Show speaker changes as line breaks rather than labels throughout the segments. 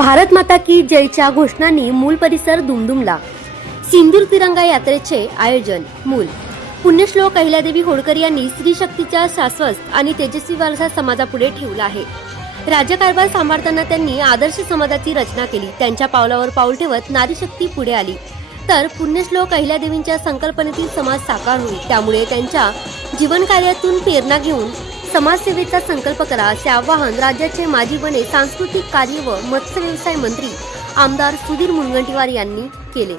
भारत माता की जयच्या घोषणांनी मूल परिसर दुमदुमला. सिंदूर तिरंगा यात्रेचे आयोजन मूल. पुण्यश्लोक अहिल्यादेवी होळकर यांनी स्त्री शक्तीचा शाश्वत आणि तेजस्वी वारसा समाजापुढे ठेवला आहे. राज्यकारभार सांभाळताना त्यांनी आदर्श समाजाची रचना केली. त्यांच्या पावलावर पाऊल ठेवत नारी शक्ती पुढे आली. तर पुण्यश्लोक अहिल्यादेवींच्या संकल्पनेतील समाज साकार होईल. त्यामुळे त्यांच्या जीवन कार्यातून प्रेरणा घेऊन समाजसेवेचा संकल्प करा असे आवाहन राज्याचे माजी वने सांस्कृतिक कार्य व मत्स्य व्यवसाय मंत्री आमदार सुधीर मुनगंटीवार यांनी केले.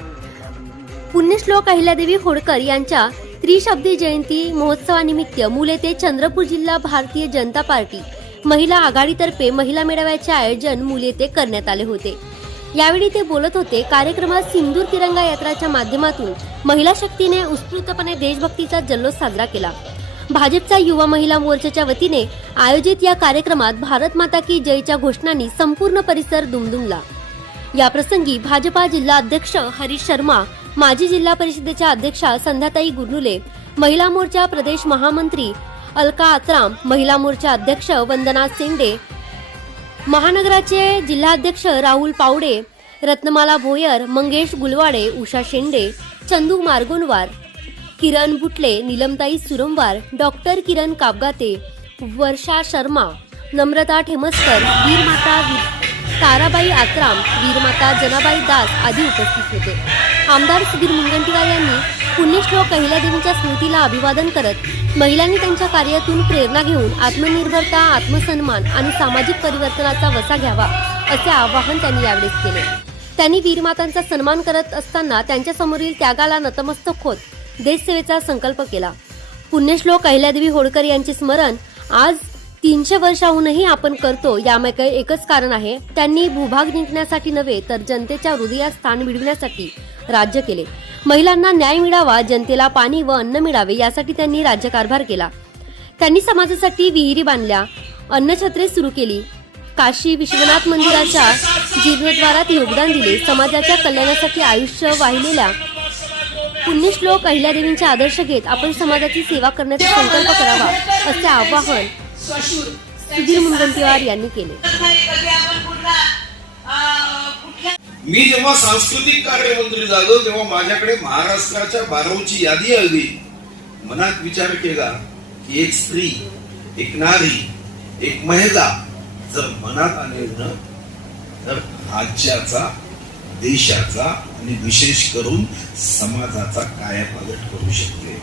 पुण्यश्लोक अहिल्यादेवी होळकर यांच्या त्रिशब्दी जयंती महोत्सवानिमित्त मुले ते चंद्रपूर जिल्हा भारतीय जनता पार्टी महिला आघाडीतर्फे महिला मेळाव्याचे आयोजन मुले येथे करण्यात आले होते. यावेळी ते बोलत होते कार्यक्रमात सिंदूर तिरंगा यात्राच्या माध्यमातून महिला शक्तीने उत्स्फूर्तपणे देशभक्तीचा जल्लोष साजरा केला. भाजपचा युवा महिला मोर्चाच्या वतीने आयोजित या कार्यक्रमात भारत माता की जयच्या घोषणांनी संपूर्ण परिसर दुमदुमला. या प्रसंगी भाजपा जिल्हा अध्यक्ष हरीश शर्मा माजी जिल्हा परिषदेच्या अध्यक्षा संध्याताई गुरनुले महिला मोर्चा प्रदेश महामंत्री अलका आत्राम महिला मोर्चा अध्यक्ष वंदना सेंडे महानगराचे जिल्हाध्यक्ष राहुल पावडे रत्नमाला भोयर मंगेश गुलवाडे उषा शेंडे चंदू मार्गोनवार किरण बुटले निलमताई सुरमवार डॉक्टर किरण कापगाते वर्षा शर्मा नम्रता ठेमसकर वीरमाता ताराबाई आत्राम वीरमाता जनाबाई दास आदी उपस्थित होते. आमदार सुधीर मुनगंटीवार यांनी पुण्यश्लोक अहिल्यादेवींच्या स्मृतीला अभिवादन करत महिलांनी त्यांच्या कार्यातून प्रेरणा घेऊन आत्मनिर्भरता आत्मसन्मान आणि सामाजिक परिवर्तनाचा वसा घ्यावा असे आवाहन त्यांनी यावेळेस केले. त्यांनी वीरमातांचा सन्मान करत असताना त्यांच्यासमोरील त्यागाला नतमस्तक होत देशसेवेचा संकल्प केला. पुण्यश्लोक अहिल्यादेवी होळकर यांचे स्मरण आज तीनशे वर्षाहूनही आपण करतो यामागे एकच कारण आहे. त्यांनी भूभाग जिंकण्यासाठी नव्हे तर जनतेच्या हृदयात स्थान मिळविण्यासाठी राज्य केले. महिलांना न्याय मिळावा जनतेला पाणी व अन्न मिळावे यासाठी त्यांनी राज्यकारभार केला. त्यांनी समाजासाठी विहिरी बांधल्या. अन्नछत्रे सुरू केली. काशी विश्वनाथ मंदिराच्या जीर्णोद्वारात योगदान दिले. समाजाच्या कल्याणासाठी आयुष्य वाहिलेल्या पुण्यश्लोक अहिल्यादेवींचे आदर्श घेत आपण समाजाची सेवा करण्याचा संकल्प करावा असे आवाहन सुधीर मुनगंटीवार यांनी केले.
मी जेव्हा सांस्कृतिक कार्यमंत्री झालो तेव्हा माझ्याकडे महाराष्ट्राच्या बारावची यादी आली. मनात विचार केला की एक स्त्री एक नारी एक महिला जर मनात आले ना तर राज्याचा देशाचा आणि विशेष करून समाजाचा कायापालट करू शकते.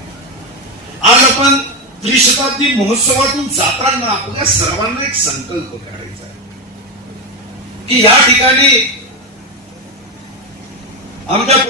आज आपण त्रिशताब्दी महोत्सवातून जाताना आपल्या सर्वांना एक संकल्प करायचा आहे. की या ठिकाणी आमच्या